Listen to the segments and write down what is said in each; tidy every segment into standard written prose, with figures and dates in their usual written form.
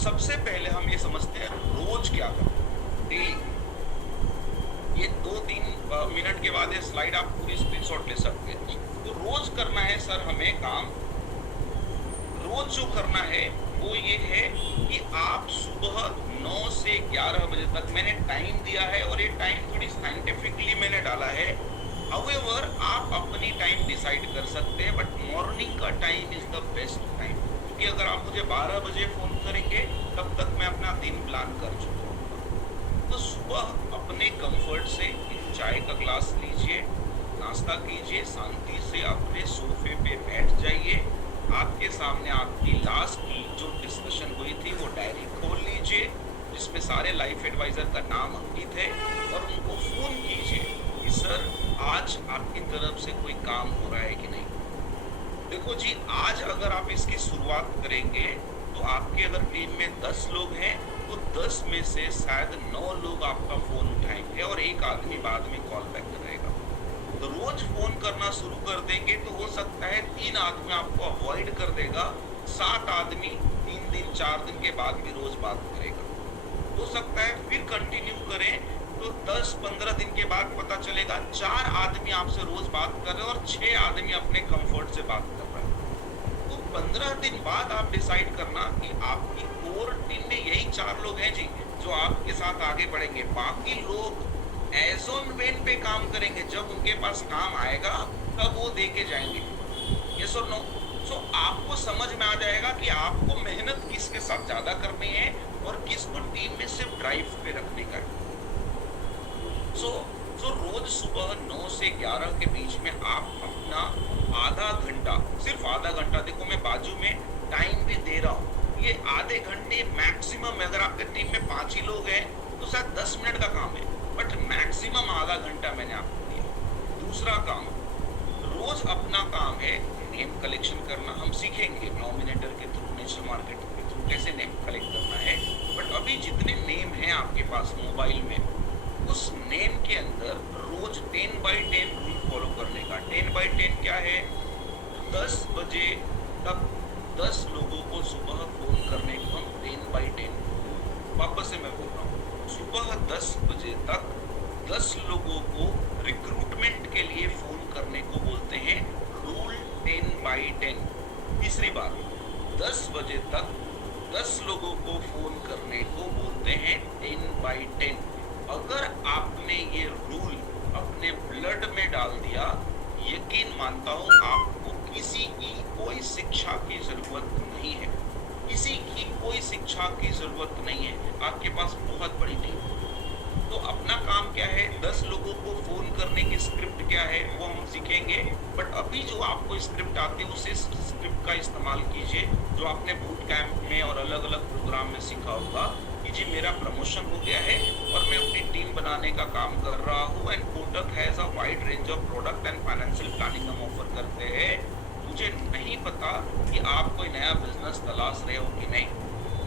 सबसे पहले हम ये समझते हैं रोज क्या करना है, डेली। ये 2-3 मिनट के बाद ये स्लाइड आप पूरी स्क्रीनशॉट ले सकते हैं। तो रोज करना है सर हमें काम, रोज जो करना है वो ये है कि आप सुबह 9 से 11 बजे तक, मैंने टाइम दिया है और ये टाइम थोड़ी साइंटिफिकली मैंने डाला है। हाउएवर आप अपनी टाइम डिसाइड कर सकते हैं, बट मॉर्निंग का time is the best time, क्योंकि अगर आप मुझे 12 बजे फोन करेंगे तब तक मैं अपना दिन प्लान कर चुका हूँ। तो सुबह अपने कंफर्ट से एक चाय का ग्लास लीजिए, नाश्ता कीजिए, शांति से अपने सोफे पे बैठ जाइए। आपके सामने आपकी लास्ट की जो डिस्कशन हुई थी वो डायरी खोल लीजिए, जिसमें सारे लाइफ एडवाइजर का नाम अंकित है, और उनको फोन कीजिए कि सर आज आपकी तरफ से कोई काम हो रहा है कि नहीं। देखो जी, आज अगर आप इसकी शुरुआत करेंगे तो आपके अगर टीम में 10 लोग हैं तो 10 में से शायद 9 लोग आपका फोन उठाएंगे और एक आदमी बाद में कॉल बैक करेगा। तो रोज फोन करना शुरू कर देंगे तो हो सकता है 3 आदमी आपको अवॉइड कर देगा, 7 आदमी 3 दिन 4 दिन के बाद भी रोज बात करेगा। हो सकता है फिर कंटिन्यू करें तो 10-15 दिन के बाद पता चलेगा 4 आदमी आपसे रोज बात कर रहे हैं और 6 आदमी अपने कंफर्ट से बात कर रहे हैं। तो 15 दिन बाद आप डिसाइड करना कि आपकी कोर टीम में यही 4 लोग हैं जी जो आपके साथ आगे बढ़ेंगे, बाकी लोग एज ऑन वेन पे काम करेंगे, जब उनके पास काम आएगा तब वो दे के जाएंगे। यस और नो? सो आपको समझ में आ जाएगा कि आपको मेहनत किसके साथ ज्यादा करनी है और किसको टीम में सिर्फ ड्राइव पे रखने का है। सो रोज सुबह 9 से 11 के बीच में आप अपना आधा घंटा, सिर्फ आधा घंटा, देखो मैं बाजू में टाइम भी दे रहा हूँ, ये आधे घंटे मैक्सिमम, अगर आपके टीम में 5 ही लोग हैं तो शायद 10 मिनट का काम है, बट मैक्सिमम आधा घंटा मैंने आपको दिया। दूसरा काम, रोज अपना काम है नेम कलेक्शन करना। हम सीखेंगे नॉमिनेटर के थ्रू, नेचर मार्केट के थ्रू कैसे नेम कलेक्ट करना है, बट अभी जितने नेम हैं आपके पास मोबाइल में, उस नेम के अंदर रोज 10x10 रूल फॉलो करने का। 10x10 क्या है? 10 बजे तक 10 लोगों को सुबह फोन करने को हम 10x10, वापस से मैं बोल रहा हूँ, सुबह 10 बजे तक 10 लोगों को रिक्रूटमेंट के लिए फोन करने को बोलते हैं रूल 10x10। तीसरी बात, 10 बजे तक 10 लोगों को फोन करने को बोलते हैं 10x10। अगर आपने ये रूल अपने ब्लड में डाल दिया, यकीन मानता हूँ आपको किसी की कोई शिक्षा की जरूरत नहीं है, किसी की कोई शिक्षा की जरूरत नहीं है, आपके पास बहुत बड़ी टीम। तो अपना काम क्या है? 10 लोगों को फोन करने की स्क्रिप्ट क्या है वो हम सीखेंगे, बट अभी जो आपको स्क्रिप्ट आती है उसी स्क्रिप्ट का इस्तेमाल कीजिए जो आपने बूट कैंप में और अलग अलग प्रोग्राम में सीखा होगा कि जी मेरा प्रमोशन हो गया है और मैं अपनी टीम बनाने का काम कर रहा हूँ, and Kotak has a wide range of product and financial planning हम ऑफर करते हैं। मुझे नहीं पता कि आप कोई नया बिजनेस तलाश रहे हो कि नहीं,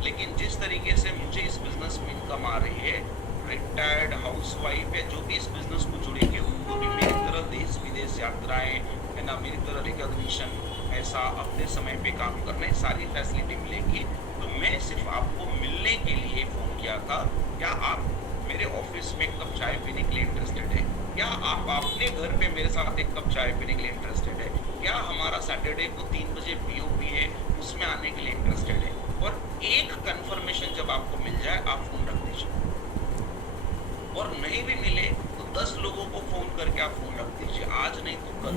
लेकिन जिस तरीके से मुझे इस बिजनेस में इनकम आ रही है, रिटायर्ड हाउसवाइफ है जो भी इस बिजनेस को जुड़ेंगे उनको भी मेरी तरह देश विदेश यात्राएं है ना, मेरी तरह रिकॉग्निशन, ऐसा अपने समय पे काम करना है, सारी फैसिलिटी मिलेगी। तो मैं सिर्फ आपको मिलने के लिए फोन किया था। क्या आप मेरे ऑफिस में एक कप चाय पीने के लिए इंटरेस्टेड है? क्या आप अपने घर पे मेरे साथ एक कप चाय पीने के लिए इंटरेस्टेड है? क्या हमारा सैटरडे को 3 बजे पीओपी है उसमें आने के लिए इंटरेस्टेड है? और एक कंफर्मेशन जब आपको मिल जाए आप फोन रख दीजिए, और नहीं भी मिले तो 10 लोगों को फोन करके आप फोन रख दीजिए, आज नहीं तो कल।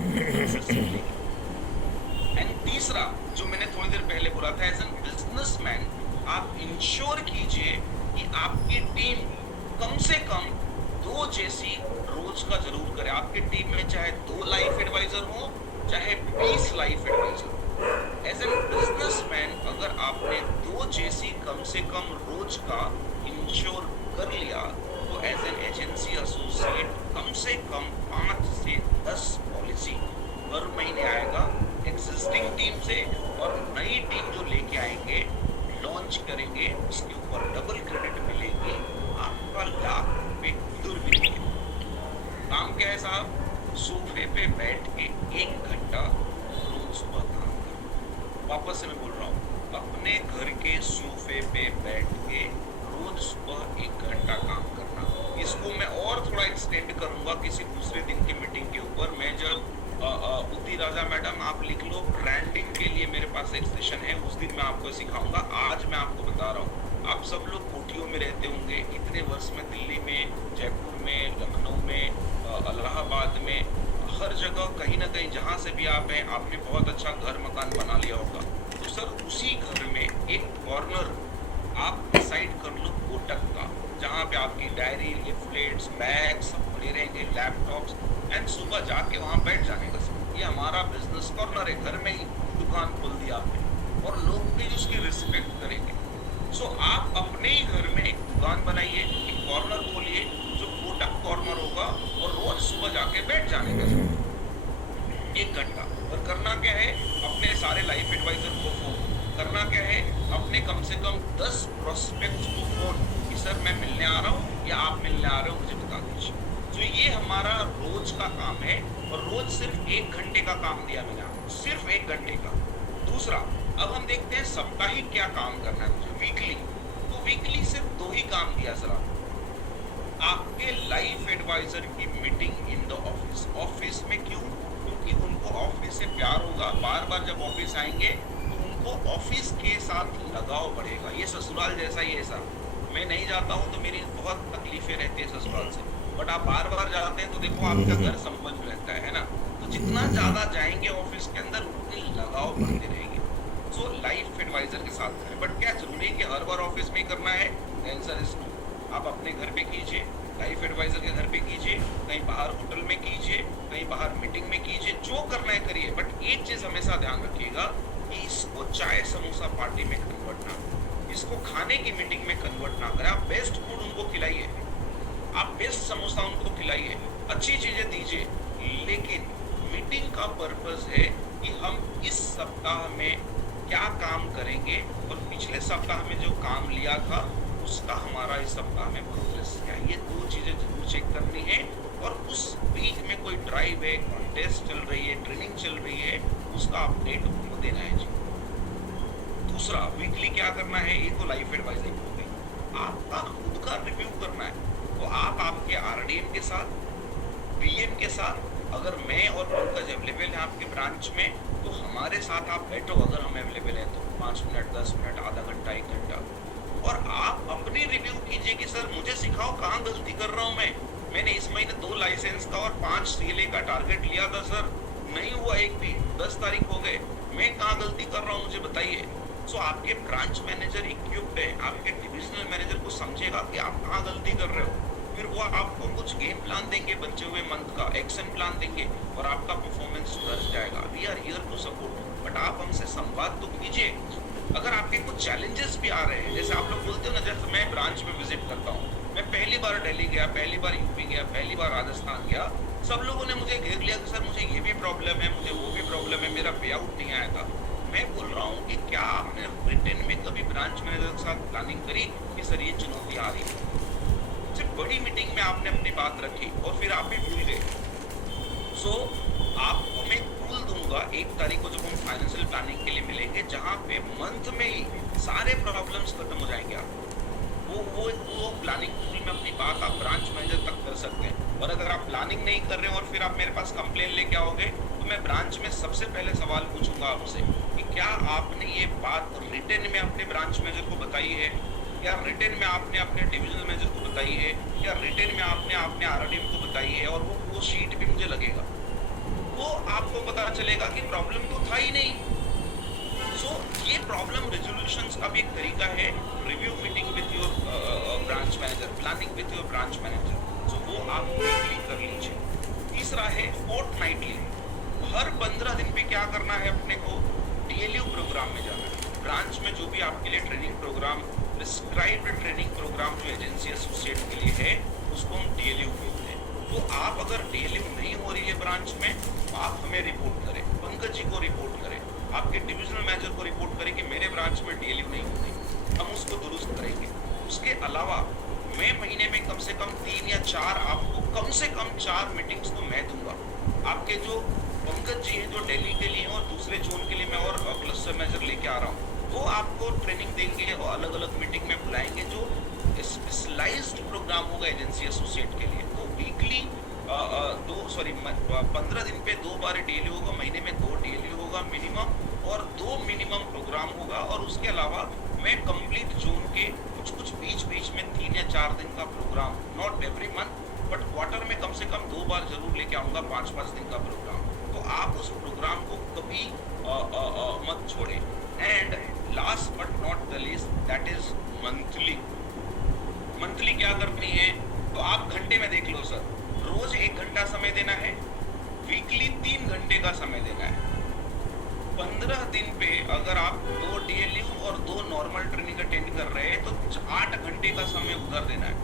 एंड तीसरा जो मैंने थोड़ी देर पहले बोला था, एज एन बिजनेसमैन आप इंश्योर कीजिए कि आपकी टीम कम से कम 2 जेसी रोज का जरूर करे। आपकी टीम में चाहे 2 लाइफ एडवाइजर हो, चाहे 20 life advisor. As an businessman अगर आपने 2 जेसी कम से कम रोज का इंश्योर कर लिया तो एज एन एजेंसी एसोसिएट कम से कम 5 से 10 पॉलिसी हर महीने आएगा एग्जिस्टिंग टीम से, और नई टीम जो लेके आएंगे लॉन्च करेंगे उसके ऊपर डबल क्रेडिट मिलेंगे, आपका लाख रुपए दूर मिलेंगे। काम क्या है साहब? सोफे पे बैठ के 1 घंटा रोज सुबह काम करना। वापस से मैं बोल रहा हूँ, अपने घर के सोफे पे बैठ के रोज सुबह 1 घंटा काम करना। इसको मैं और थोड़ा एक्सटेंड करूंगा किसी दूसरे दिन की मीटिंग के ऊपर। मैं जब उदी राजा मैडम आप लिख लो, ब्रांडिंग के लिए मेरे पास एक सेशन है, उस दिन मैं आपको सिखाऊंगा। आज मैं आपको बता रहा हूँ, आप सब लोग कोठियों में रहते होंगे इतने वर्ष में, दिल्ली में, जयपुर में, लखनऊ में, इलाहाबाद में, हर जगह कहीं ना कहीं जहाँ से भी आप हैं, आपने बहुत अच्छा घर मकान बना लिया होगा। तो सर उसी घर में एक कॉर्नर आप डिसाइड कर लो कोटक का, जहाँ पे आपकी डायरी, लिफलेट्स, बैग सब पड़े रहेंगे, लैपटॉप्स, एंड सुबह जाके वहाँ बैठ जाने का। ये हमारा बिजनेस कॉर्नर है, घर में ही दुकान खोल दी आपने और लोग भी उसकी रिस्पेक्ट करेंगे। सो आप अपने ही घर में एक दुकान बनाइए, एक कॉर्नर खोलिए जो कोटक कॉर्नर होगा, और रोज सुबह जाके बैठ जाने का 1 घंटा। और करना क्या है, अपने सारे लाइफ एडवाइजर को फोन करना क्या है, अपने कम से कम 10 प्रोस्पेक्ट को फोन कि सर मैं मिलने आ रहा हूँ या आप मिलने आ रहे हो, मुझे बता दीजिए। तो ये हमारा रोज का काम है, और रोज सिर्फ 1 घंटे का काम दिया मैंने आपको, सिर्फ 1 घंटे का। दूसरा, अब हम देखते हैं साप्ताहिक क्या काम करना है मुझे, वीकली। तो वीकली सिर्फ 2 ही काम दिया सर आपके लाइफ एडवाइजर की meeting in the office. Office में क्यों? क्योंकि उनको ऑफिस से प्यार होगा, बार बार जब ऑफिस आएंगे तो उनको ऑफिस के साथ लगाव बढ़ेगा। ये ससुराल जैसा ही है सर, मैं नहीं जाता हूँ तो मेरी बहुत तकलीफें रहती है ससुराल से, बट आप बार बार जाते हैं तो देखो आपका घर संपन्न रहता है ना। तो जितना ज्यादा जाएंगे ऑफिस के अंदर उतनी लगाव बढ़ते रहेंगे। सो लाइफ एडवाइजर के साथ करें, बट क्या जरूरी है कि हर बार ऑफिस में ही करना है? Answer is no. आप अपने घर पे कीजिए, लाइफ एडवाइजर के घर पे कीजिए, कहीं बाहर होटल में कीजिए, कहीं बाहर मीटिंग में कीजिए, जो करना है करिए। बट एक चीज हमेशा ध्यान रखिएगा कि इसको चाय समोसा पार्टी में कन्वर्ट ना, इसको खाने की मीटिंग में कन्वर्ट ना करें। आप बेस्ट फूड उनको खिलाइए, आप बेस्ट समोसा उनको खिलाइए, अच्छी चीजें दीजिए, लेकिन मीटिंग का पर्पस है कि हम इस सप्ताह में क्या काम करेंगे और पिछले सप्ताह में जो काम लिया था उसका हमारा इस सप्ताह में प्रोग्रेस क्या है। ये 2 चीजें जरूर चेक करनी है। और उस बीच में कोई ड्राइव है, कॉन्टेस्ट चल रही है, ट्रेनिंग चल रही है, उसका अपडेट उनको देना है जी। दूसरा, वीकली क्या करना है, ये तो लाइफ एडवाइजिंग हो गई। आपका खुद का रिव्यू करना है, तो आप आपके आरडीएम के साथ, पीएम के साथ, अगर मैं और पंकज अवेलेबल है आपके ब्रांच में तो हमारे साथ आप बैठो, अगर हम अवेलेबल हैं तो 5 मिनट, 10 मिनट, आधा घंटा, 1 घंटा, और आप अपनी रिव्यू कीजिए कि सर मुझे सिखाओ कहाँ गलती कर रहा हूँ मैं। मैंने इस महीने 2 लाइसेंस का और 5 सीएलए का टारगेट लिया था सर, नहीं हुआ एक भी, 10 तारीख हो गए, मैं कहाँ गलती कर रहा हूँ मुझे बताइए। सो आपके ब्रांच मैनेजर इक्विप्ड है, आपके डिविजनल मैनेजर को समझेगा कि आप कहाँ गलती कर रहे हो, फिर वो आपको कुछ गेम प्लान देंगे, बचे हुए मंथ का एक्शन प्लान देंगे, और आपका परफॉर्मेंस सुधर जाएगा। We are here to support, but आप हमसे संवाद तो कीजिए। अगर आपके कुछ चैलेंजेस भी आ रहे हैं, जैसे आप लोग बोलते हो ना, जैसे मैं ब्रांच में विजिट करता हूँ, मैं पहली बार दिल्ली गया, पहली बार यूपी गया, पहली बार राजस्थान गया, सब लोगों ने मुझे घेर लिया कि सर मुझे ये भी प्रॉब्लम है, मुझे वो भी प्रॉब्लम है, मेरा पे आउट नहीं आया था। मैं बोल रहा हूँ कि क्या आपने रिटर्न में कभी ब्रांच मैनेजर के साथ प्लानिंग करी कि सर ये चुनौती आ रही है? सिर्फ बड़ी मीटिंग में आपने अपनी बात रखी और फिर आप भी भूल गए। सो आपको मैं टूल दूंगा 1 तारीख को, जब हम फाइनेंशियल प्लानिंग के लिए मिलेंगे, जहाँ पे मंथ में ही सारे प्रॉब्लम्स खत्म हो जाएंगे। आप वो प्लानिंग टूल में अपनी बात आप ब्रांच मैनेजर तक कर सकते हैं। और अगर आप प्लानिंग नहीं कर रहे हो और फिर आप मेरे पास कंप्लेन लेके आओगे, तो मैं ब्रांच में सबसे पहले सवाल पूछूंगा आपसे कि क्या आपने ये बात रिटर्न में अपने ब्रांच मैनेजर को बताई है, या रिटर्न में आपने अपने डिविजनल मैनेजर को बताई है, या रिटर्न में आपने अपने आरडीएम को बताई है। और वो शीट भी मुझे लगेगा, वो आपको पता चलेगा कि प्रॉब्लम तो था ही नहीं। सो ये प्रॉब्लम रेजोल्यूशन का भी एक तरीका है, review meeting with your branch manager, planning with your branch manager. So वो आप वीकली कर लीजिए। तीसरा है फोर्टनाइटली, हर 15 दिन पे क्या करना है, अपने को डीएलयू प्रोग्राम में जाना है। ब्रांच में जो भी आपके लिए training program, prescribed training program जो एजेंसी एसोसिएट के लिए है, उसको हम डीएलयू बोलते हैं। तो आप अगर डीएलयू नहीं हो रही है ब्रांच में, तो आप हमें रिपोर्ट करें, पंकज जी को रिपोर्ट करें, आपके डिविजनल मैनेजर को रिपोर्ट करें कि मेरे ब्रांच में डीएलयू नहीं होती, हम उसको दुरुस्त करेंगे। उसके अलावा मैं महीने में कम से कम 3 या 4, आपको कम से कम 4 मीटिंग्स तो मैं दूंगा। आपके जो पंकज जी हैं जो दिल्ली के लिए और दूसरे जोन के लिए मैं और क्लस्टर मैनेजर लेके आ रहा हूँ, वो आपको मैक्सिमम और 2 मिनिमम प्रोग्राम होगा, और उसके अलावा मैं कंप्लीट जोन के कुछ-कुछ बीच-बीच में 3 या 4 दिन का program, not every month but quarter में कम से कम 2 बार ज़रूर लेके आऊँगा 5-5 दिन का प्रोग्राम। तो आप उस प्रोग्राम को कभी मत छोड़ें। And last but not the least, that is monthly. Monthly क्या करनी है, तो आप घंटे में देख लो सर, रोज 1 घंटा समय देना है, वीकली 3 घंटे का समय देना है। 15 दिन पे अगर आप 2 डीएलयू और 2 नॉर्मल ट्रेनिंग अटेंड कर रहे हैं तो 8 घंटे का समय उधर देना है,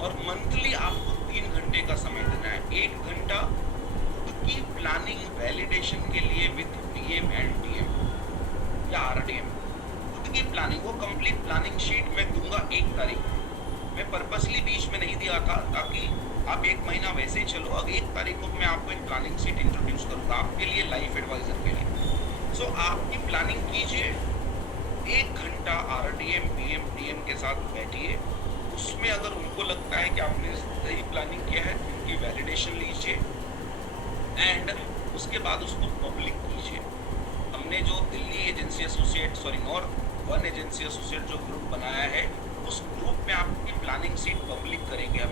और मंथली आपको 3 घंटे का समय देना है। 1 घंटा खुद की प्लानिंग वैलिडेशन के लिए विद पीएम एंड टीएम या आरडीएम। खुद की प्लानिंग, वो कंप्लीट प्लानिंग शीट में दूंगा 1 तारीख को। मैं पर्पसली बीच में नहीं दिया था ताकि आप 1 महीना वैसे ही चलो। अब 1 तारीख को मैं आपको एक प्लानिंग शीट इंट्रोड्यूस करूँगा आपके लिए, लाइफ एडवाइजर के लिए। सो आपकी प्लानिंग कीजिए, 1 घंटा आरडीएम पीएम टीएम के साथ बैठिए, उसमें अगर उनको लगता है कि आपने सही प्लानिंग किया है तो उनकी वैलिडेशन लीजिए, एंड उसके बाद उसको पब्लिक कीजिए। हमने जो Delhi agency associate, north one agency associate जो ग्रुप बनाया है, उस ग्रुप में आपकी प्लानिंग शीट पब्लिक करेंगे हम।